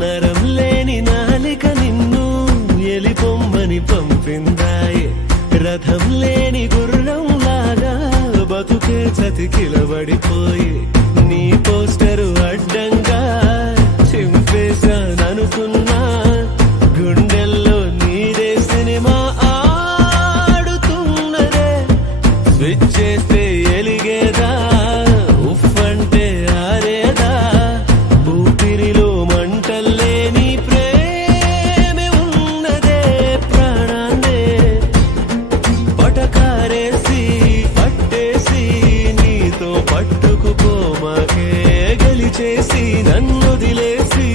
నరం లేని నాలిక నిన్ను ఎలిపొమ్మని పంపిందాయే, రథం లేని గుర్రం లాగా బతుకే చతికిలబడిపోయి, నీ పోస్టరు అడ్డంగా చింపేశాననుకున్నా, గుండెల్లో నీదే సినిమా ఆడుతున్నదే. స్విచ్ చేస్తే ఎలిగేదా, ఉఫ్ అంటే ఆరేదా, ఊపిరిలో మంటల్లే నీ ప్రేమే ఉన్నదే. ప్రాణాన్నే పటకారేసి పట్టేసి నీతో పట్టుకుపోమాకే, గెలిచేసి నన్ను వదిలేసి